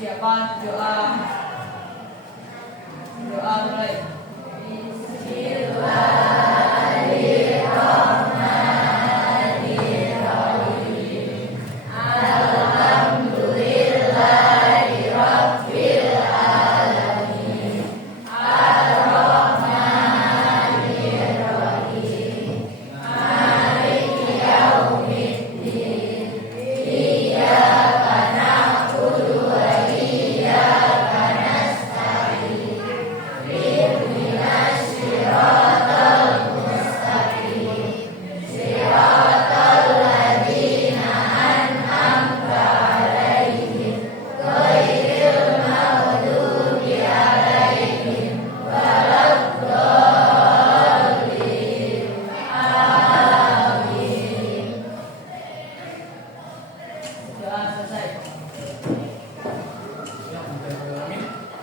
Persiapan doa. Doa mulai. Doa selesai.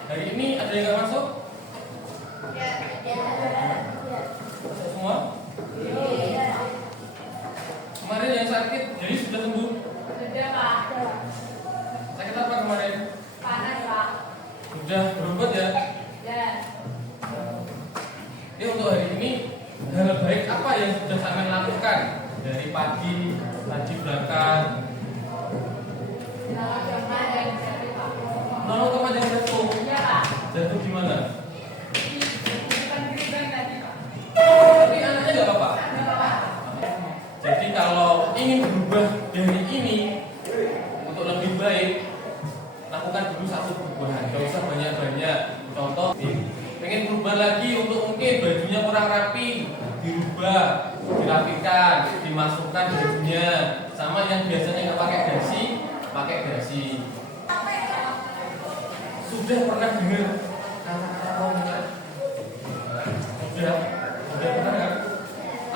Hari ini ada yang nggak masuk? Masuk semua? Kemarin yang sakit, jadi sudah sembuh? Sudah, Pak. Sakit apa kemarin? Panas, Pak. Sudah berobat ya? Ya. Jadi untuk hari ini hal baik apa yang sudah sampean lakukan dari pagi tadi berangkat? Kalau cuma dan jatuh, Pak. Nolong teman yang jatuh. Ya, Pak. Jatuh di mana? Bukan gerbang tadi, Pak. Tapi anaknya nggak apa-apa. Ada, Pak. Jadi kalau ingin berubah dari ini untuk lebih baik, lakukan dulu satu perubahan. Gak usah banyak-banyak. Contoh, pengen berubah lagi untuk mungkin bajunya kurang rapi, dirubah, dirapikan, dimasukkan bajunya. Sama yang biasanya nggak pakai dasi, pakai dasi. Sudah pernah dengar kata-kata komputer? Sudah pernah kan?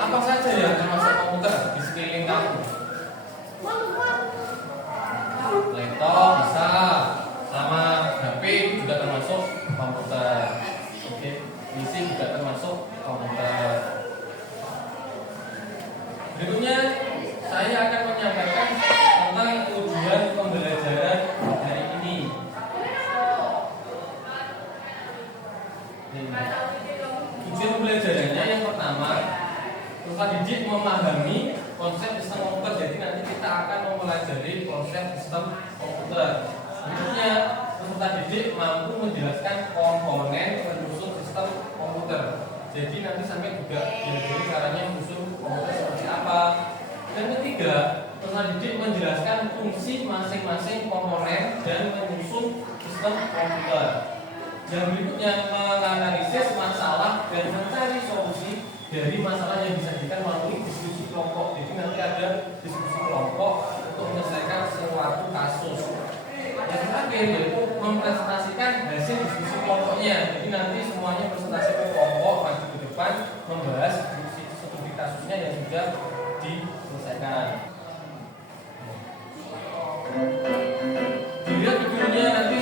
Apa saja yang termasuk komputer di sekeliling kamu? Laptop bisa, sama HP juga termasuk komputer. Oke, PC juga termasuk komputer. Berikutnya saya akan menyampaikan tentang tujuan pembelajaran hari ini. Tujuan pembelajarannya yang pertama, peserta didik memahami konsep sistem komputer. Jadi nanti kita akan mempelajari konsep sistem komputer. Berikutnya, peserta didik mampu menjelaskan komponen penyusun sistem komputer. Jadi nanti sampai juga diajari caranya menyusun komputer seperti apa. Dan ketiga, peserta didik menjelaskan fungsi masing-masing komponen dan menyusun sistem komputer. Yang berikutnya, menganalisis masalah dan mencari solusi dari masalah yang disajikan melalui diskusi kelompok. Jadi nanti ada diskusi kelompok untuk menyelesaikan suatu kasus. Yang terakhir yaitu mempresentasikan hasil diskusi kelompoknya. Jadi nanti semuanya presentasi ke kelompok maju ke depan membahas diskusi studi kasusnya yang sudah diselesaikan. Dilihat videonya nanti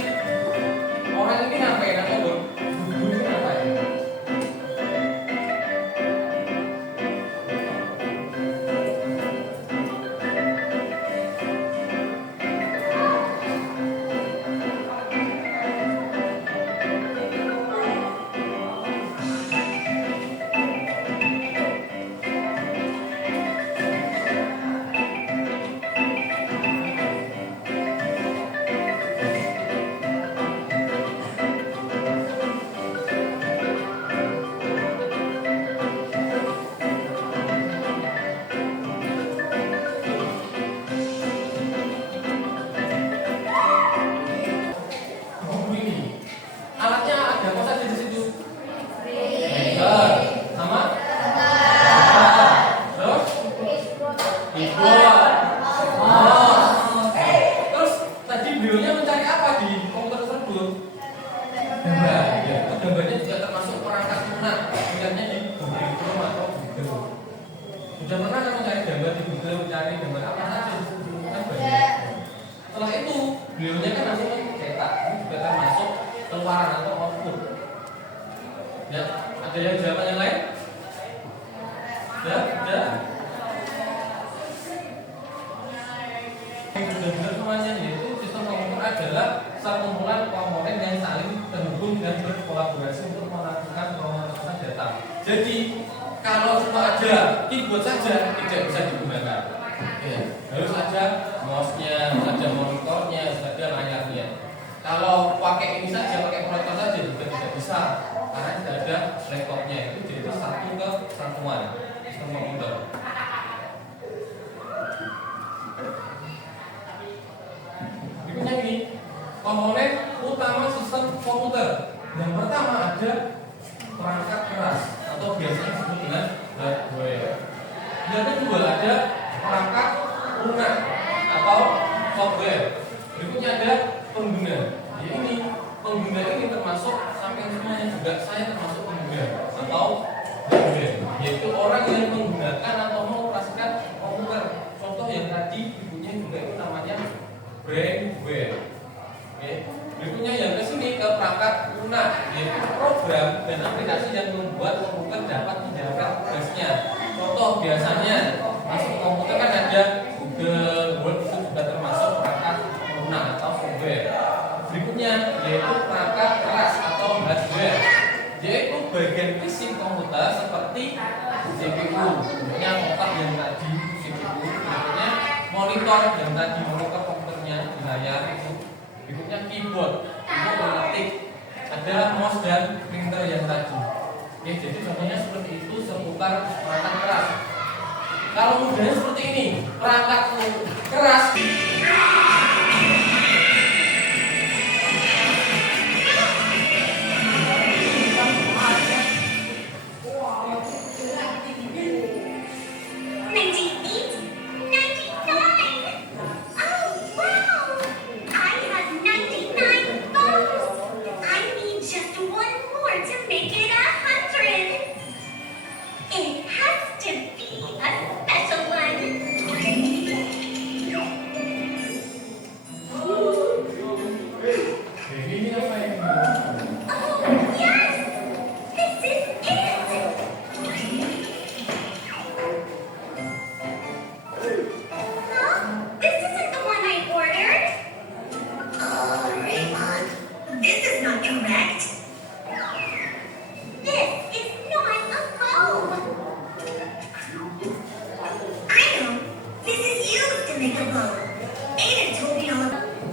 orang ini ngapain atau guru ngapain? Sudah pernah kan mencari gambar di Google, mencari gambar apa saja kan banyak. Setelah itu beliaunya kan langsung mencetak, ini juga termasuk keluaran atau output. Ya, ada yang jawaban yang lain? Ya, ya. Yang benar-benar semuanya yaitu sistem komputer adalah sekumpulan komponen yang saling terhubung dan berkolaborasi untuk melakukan pemrosesan data. Jadi kalau cuma ada keyboard saja tidak bisa digunakan. Ya, harus ada mouse-nya, harus ada monitornya, harus ada layarnya. Kalau pakai ini saja, pakai proyektor saja juga tidak bisa karena tidak ada laptopnya. Itu jadi satu kesatuan sistem komputer. Berikutnya ini komponen utama sistem komputer. Yang pertama ada perangkat keras atau biasanya disebut dengan hardware. Yang kedua ada perangkat lunak atau software. Berikutnya ada pengguna. Jadi ini pengguna ini termasuk sampai semuanya juga saya termasuk pengguna atau hardware, yaitu orang yang menggunakan atau mengoperasikan komputer. Contoh yang tadi ibunya juga itu namanya brainware. Oke. Berikutnya yang ke sini ke perangkat lunak, yaitu program dan aplikasi yang membuat komputer dapat menjalankan tugasnya. Contoh biasanya masuk komputer kan ada Google, Word, itu juga termasuk perangkat lunak atau software. Berikutnya yaitu perangkat keras atau hardware, yaitu bagian fisik komputer seperti CPU, bentuknya otak yang tadi CPU. Berikutnya monitor yang tadi monitor komputernya di layar itu. Berikutnya keyboard untuk mengetik, ada mouse dan printer yang tadi. Oke, jadi contohnya seperti itu seputar perangkat keras. Kalau mudahnya seperti ini, perangkat keras.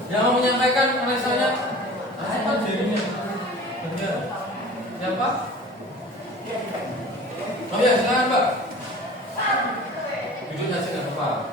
Yang mau menyampaikan analisanya apa jadinya? Benar. Siapa? Oh ya, silakan Mbak. Duduk saja nggak apa-apa.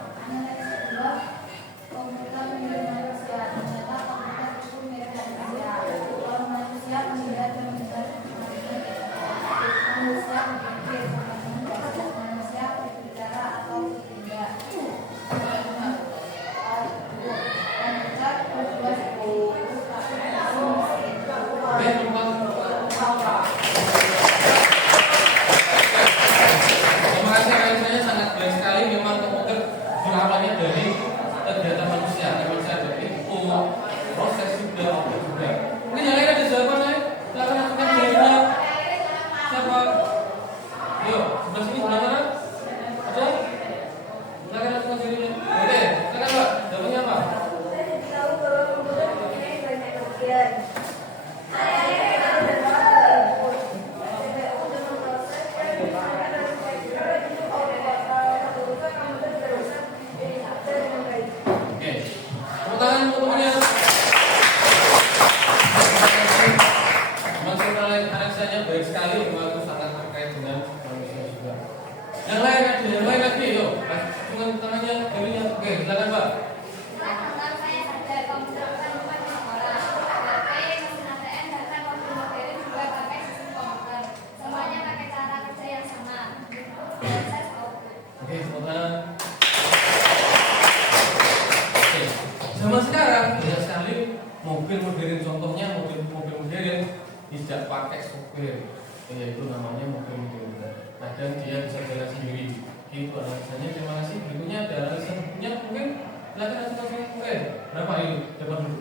Zaman sekarang banyak sekali mobil modern, contohnya mobil modern tidak pakai software, yaitu namanya mobil modern. Nah, dan dia bisa jalan sendiri. Itu analisanya. Terima kasih. Berikutnya ada analisa bukunya, mungkin silakan langsung mungkin. Berapa ini? Coba dulu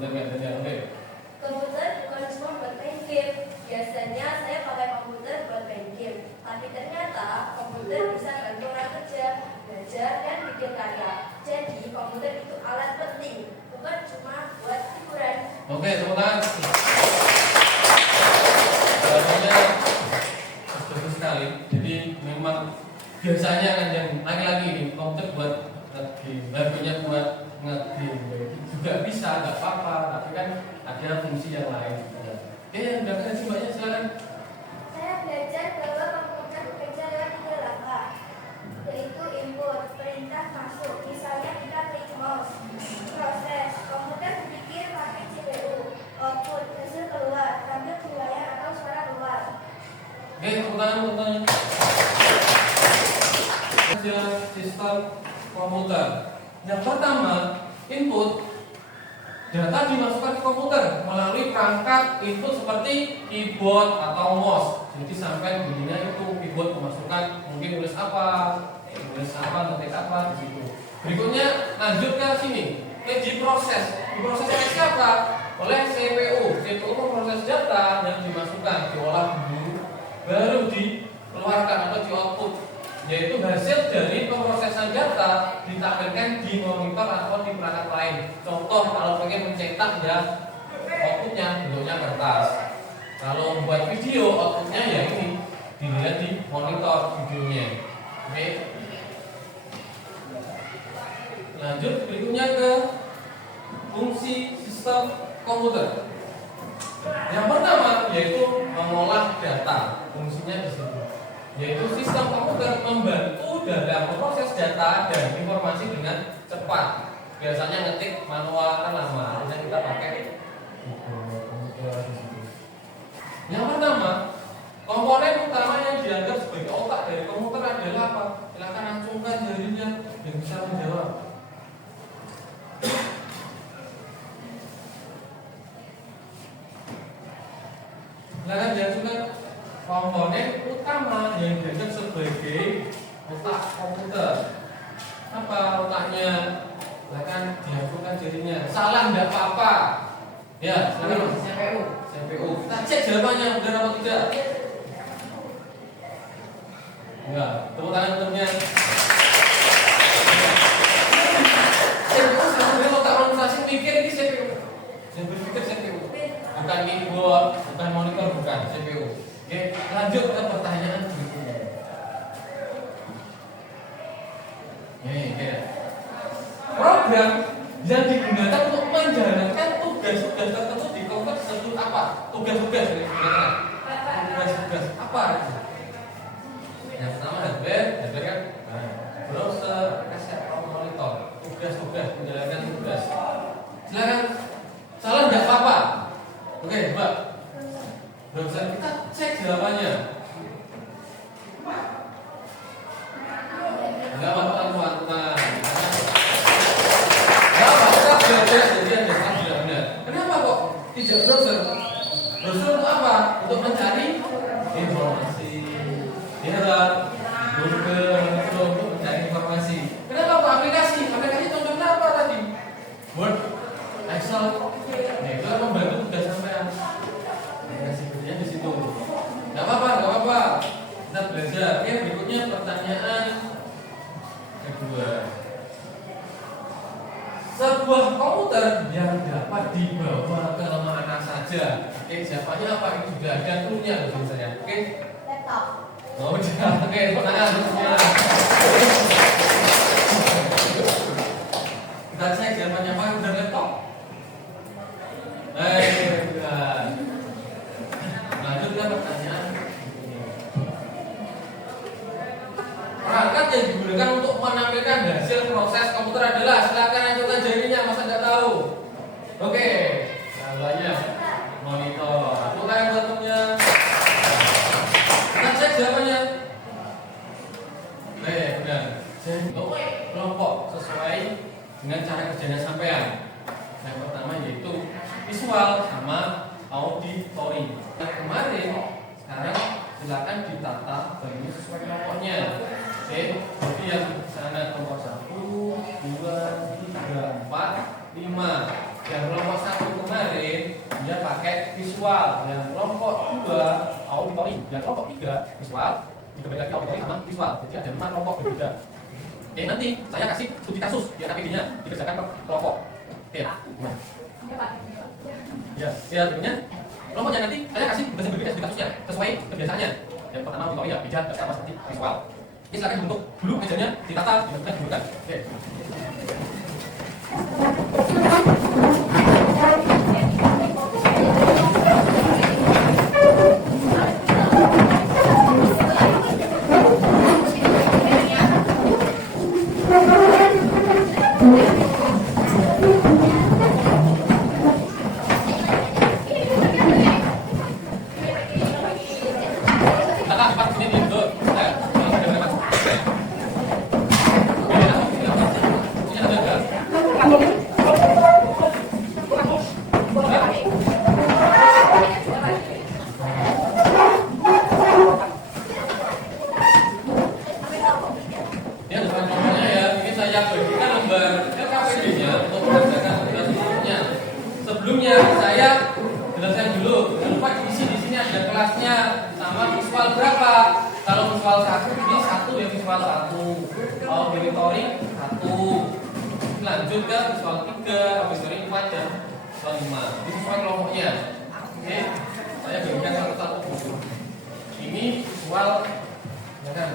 dan oke. Komputer bukan cuma buat main game. Biasanya saya pakai komputer buat main game. Tapi ternyata komputer bisa bantu orang kerja, belajar dan bikin karya. Jadi komputer itu alat penting, bukan cuma buat hiburan. Oke, tepuk tangan. Jawabannya bagus sekali. Jadi memang biasanya kan yang laki-laki ini komputer buat nge-game, hardware buat nge-game juga bisa, nggak apa-apa. Tapi kan ada fungsi yang lain. Oke, yang udah kasih banyak silakan. Saya belajar bahwa komputer bekerja lewat 3 langkah, yaitu input, perintah masuk, misalnya kita klik mouse, proses, komputer berpikir pakai CPU, output, hasil keluar, tampil di layar atau suara keluar. Oke, tepuk tangan. Kerja sistem komputer. Yang pertama, input. Data dimasukkan ke komputer melalui perangkat input seperti keyboard atau mouse. Jadi sampai bunyinya itu keyboard memasukkan mungkin ngetik apa, ngetik apa di situ. Berikutnya lanjut ke sini, diproses. Diproses oleh siapa? Oleh CPU. CPU memproses data yang dimasukkan, diolah dulu, baru dikeluarkan atau di output. Yaitu hasil dari pemrosesan data ditampilkan di monitor atau di perangkat lain. Contoh kalau pengen mencetak ya outputnya bentuknya kertas. Kalau buat video outputnya ya ini dilihat di monitor videonya. Oke. Lanjut berikutnya ke fungsi sistem komputer. Yang pertama yaitu mengolah data. Fungsinya di situ. Yaitu sistem komputer membantu dalam memproses data dan informasi dengan cepat. Biasanya ngetik manual kan lama, hanya kita pakai komputer di situ. Yang pertama, komponen utama yang dianggap sebagai otak dari komputer adalah apa? Silakan acungkan jarinya yang bisa menjawab. Silakan diacungkan. Komponen utama yang dianggap sebagai otak komputer. Apa otaknya? Silakan diacungkan jarinya. Salah enggak apa-apa. Ya, silakan. CPU. Kita cek jawabannya benar atau tidak. Enggak. Tepuk tangan untuknya. CPU sama dengan otak manusia mikir ini CPU. Yang berpikir CPU. Bukan keyboard, bukan monitor, bukan CPU. Oke, lanjut ke pertanyaan berikutnya. Program yang digunakan untuk menjalankan tugas-tugas tertentu di komputer disebut apa? Tugas-tugas apa? Yang pertama hardware kan browser, kaset, monitor. Tugas-tugas menjalankan tugas. Silakan. Salah nggak apa-apa. Oke, Mbak. Browser kita cek jawabannya. Enggak apa-apa teman-teman. Enggak apa-apa belajar jadi ada yang tidak benar. Kenapa kok tidak browser? Browser untuk apa? Untuk mencari informasi. Ya, Google itu untuk mencari informasi. Kenapa kok aplikasi? Aplikasi contohnya apa tadi? Word, Excel. Nah, itu kan membantu tugas sampean. Di situ. Gak apa-apa. Kita belajar. Oke, berikutnya pertanyaan kedua. Sebuah komputer yang dapat dibawa ke mana saja. Oke, siapanya apa? Itu sudah ada clue-nya loh biasanya. Oke. Laptop. Oh, udah. Oke, pertanyaan semua. Kita cek jawabannya apa? Udah laptop. Bukan. Lanjut ke pertanyaan. Perangkat yang digunakan untuk menampilkan hasil proses komputer adalah, silakan ajukan jarinya, masa nggak tahu. Oke, jawabannya monitor. Bukan bentuknya. Kita cek jawabannya. Benar. Bentuk kelompok sesuai dengan cara kerjanya sampean. Yang pertama yaitu visual sama auditory. Yang kemarin, sekarang silakan ditata bagi sesuai kelompoknya. Oke, jadi yang sana kelompok 1, 2, 3, 4, 5. Yang kelompok 1 kemarin dia pakai visual. Yang kelompok 2 auditory. Yang kelompok 3 visual. Dibagi lagi auditory sama visual. Jadi ada 5 kelompok berbeda. Oke, nanti saya kasih studi kasus biar APD-nya dikerjakan per kelompok. Oke. Nah. Ya, berikutnya kelompoknya nanti saya kasih tugas yang berbeda di kasusnya sesuai kebiasaannya. Yang pertama untuk ya pijat sama seperti visual. Ini silakan dibentuk dulu mejanya, ditata, dibentukkan. Oke. Tata, Pak, sini nih, tuh. Saya, ada berapa? Punya ada enggak? Ya, depan nomornya ya. Ini saya bagikan lembar LKPD-nya untuk berdasarkan tugas kelompoknya. Sebelumnya saya jelaskan dulu. Jangan lupa diisi di sini ada kelasnya sama visual berapa. Kalau visual 1 ini 1 ya visual 1. Auditory 1. Lanjut ke visual 3, auditory 4 dan visual 5. Ini sesuai kelompoknya. Oke. Saya bagikan satu-satu. Ini visual ya kan?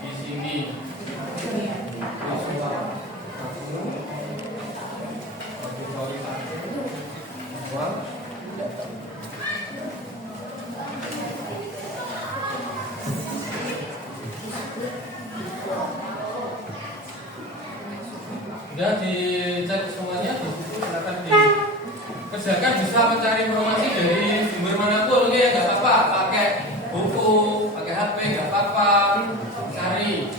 Di sini visual visual sudah dicek semuanya di situ silakan dikerjakan, bisa mencari informasi dari sumber manapun. Oke, nggak apa-apa pakai buku, pakai HP nggak apa-apa, cari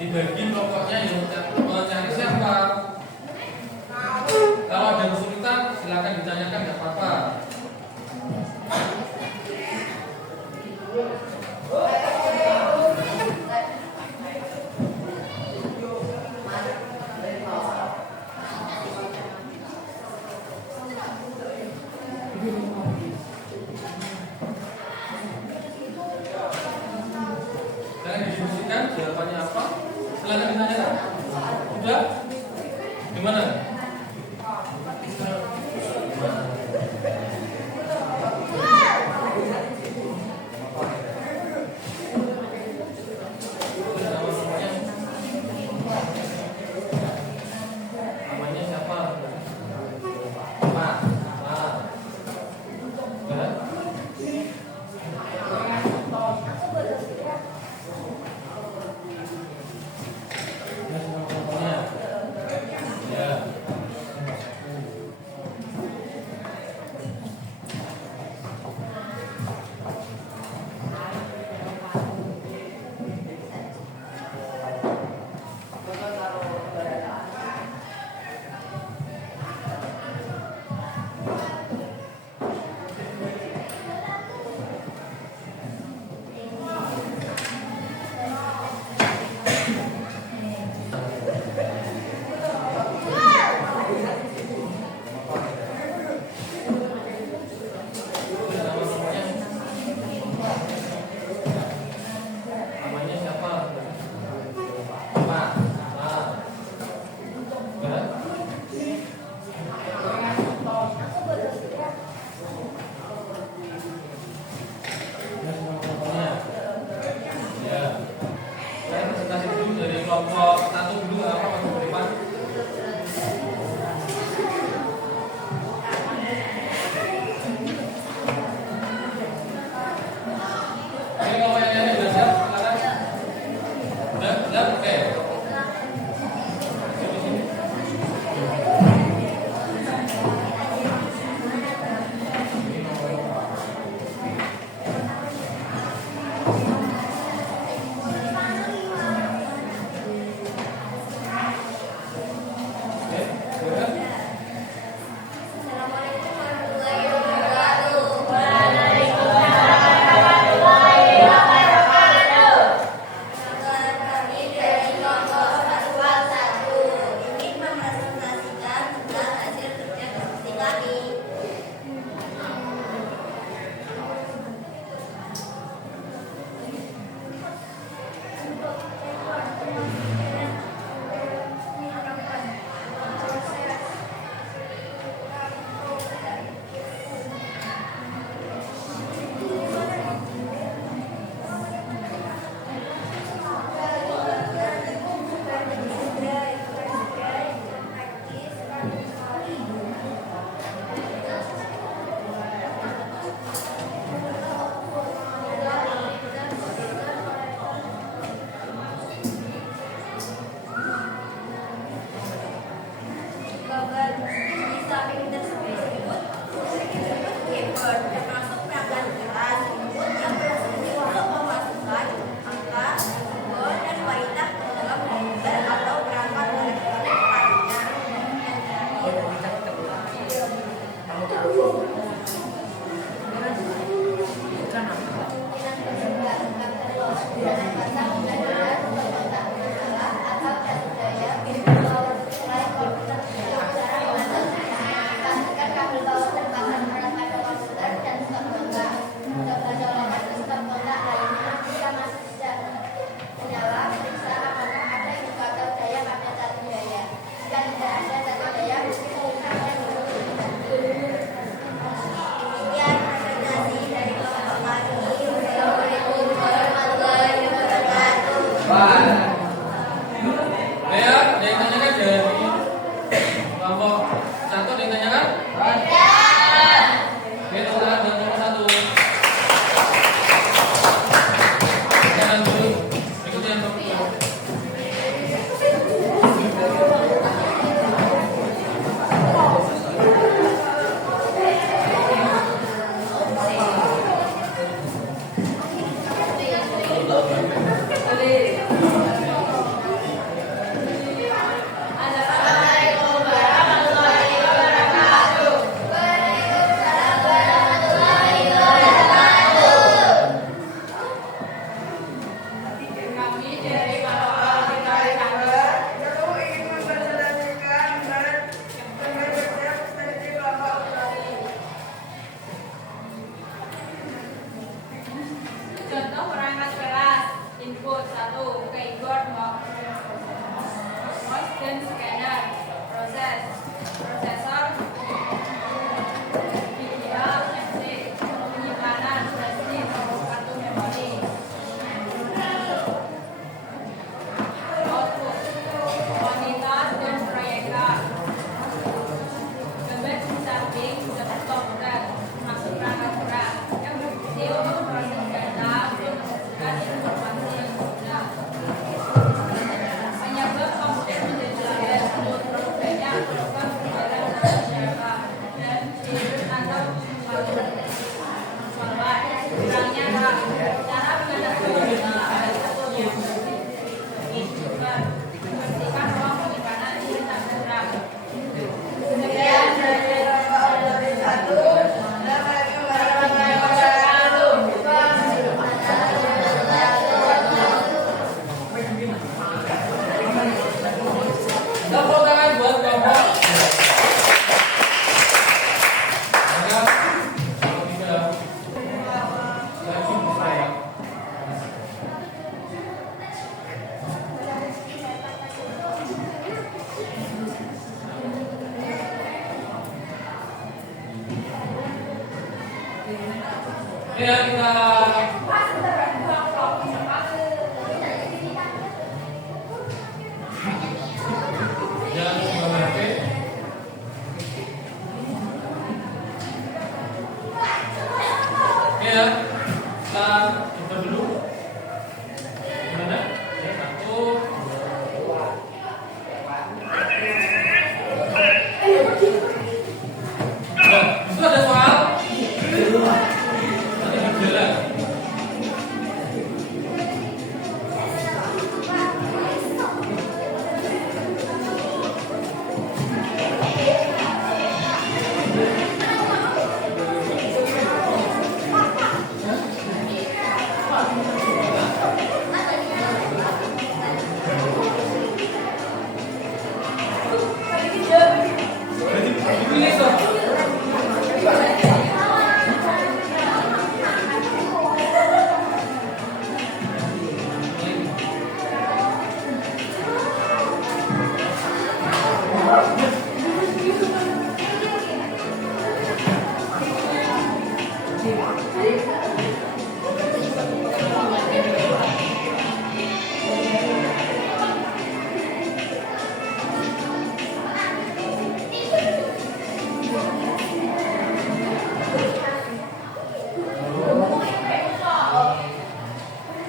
dibagi kelompoknya yang mencari siapa. Kalau ada kesulitan silakan ditanyakan nggak apa-apa. Jangan didiskusikan jawabannya apa. Silakan ditanyakan. Sudah? Gimana? Namanya siapa? Pak. Sudah? Ya. Contoh perangkat keras. Input 1 keyboard, mouse dan scanner. Proses prosesor, video, MC, penyimpanan, flash disk, kartu memori. Output monitor dan proyektor. Gambar di samping dapat komputer masuk perangkat keras yang berfungsi untuk memproses data untuk menghasilkan informasi yang berguna. Penyebab komputer menjadi layar untuk produknya program pembayaran Java dan virus atau malware. Kurangnya cara mengatasi satu yang membersihkan ruang penyimpanan di dalam RAM. Kemudian dari satu Tepuk tangan buat kelompok. Maka kalau kita lagi saya. Ya kita jangan lupa HP. Ya, kita coba dulu. Gimana? Ya, satu. Ya, itu ada soal. Nanti berjalan. Dipilih soal.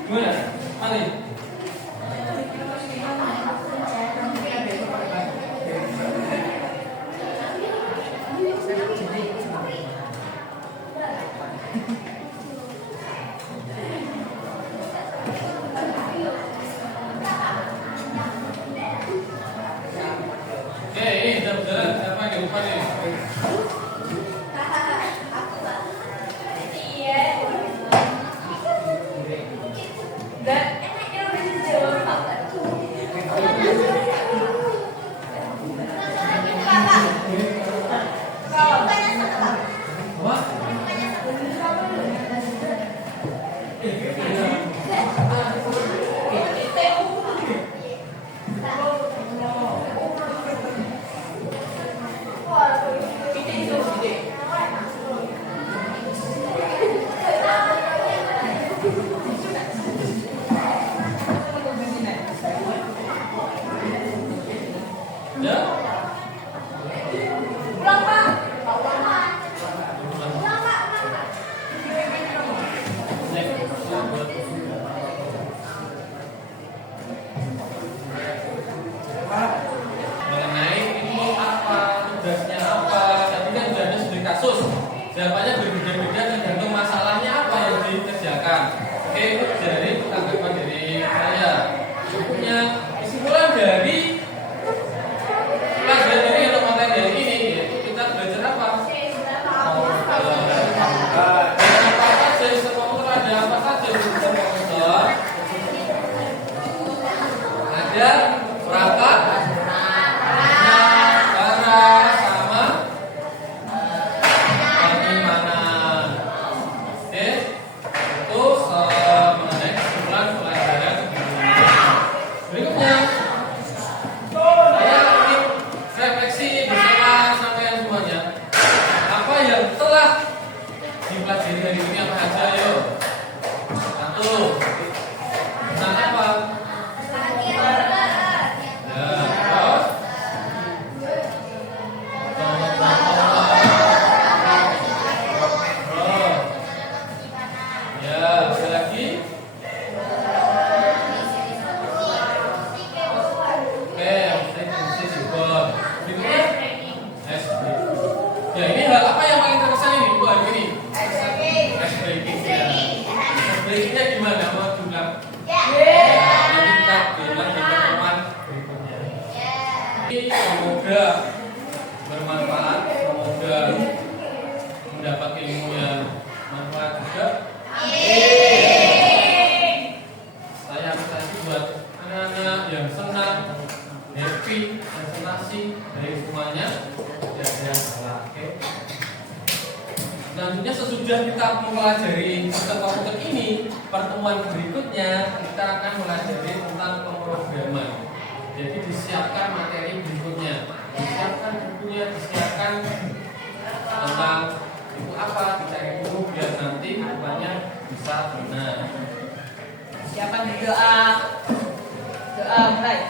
Gimana? Mari. Oke, ini sudah berjalan. Siapa yang lupa nih? Apa? Ya? Mengenai itu apa, tugasnya apa, tadi kan sudah ada studi kasus. Jawabannya berbeda-beda tergantung masalahnya apa yang dikerjakan. Oke, itu dari tanggapan dari saya. Punya kesimpulan dari pelajaran ini atau materi dari ini, yaitu kita belajar apa? Apa saja, semua ada apa saja di komputer? Ada perangkat, cara sama penyimpanan. Oke, itu di sini apa aja? Ayo. Satu. Tentang apa? Ya, terus. Ya, ada lagi. Oke, fungsi juga. Berikutnya. Ya, ini hal apa yang paling terkesan ini untuk hari ini? Ice breaking. Ya. Ice breakingnya gimana? Mau bilang? Nanti kita bilang di pertemuan berikutnya. Ini semoga bermanfaat, semoga mendapat ilmu yang bermanfaat juga. Saya apresiasi buat anak-anak yang senang, happy, presentasi dari semuanya. Dan salah. Oke. Selanjutnya sesudah kita mempelajari sistem komputer ini, pertemuan berikutnya kita akan mempelajari tentang pemrograman. Jadi disiapkan materi berikutnya, disiapkan bukunya, disiapkan tentang itu apa, dicari dulu biar nanti kedepannya bisa benar. Siapa doa? Doa, baik.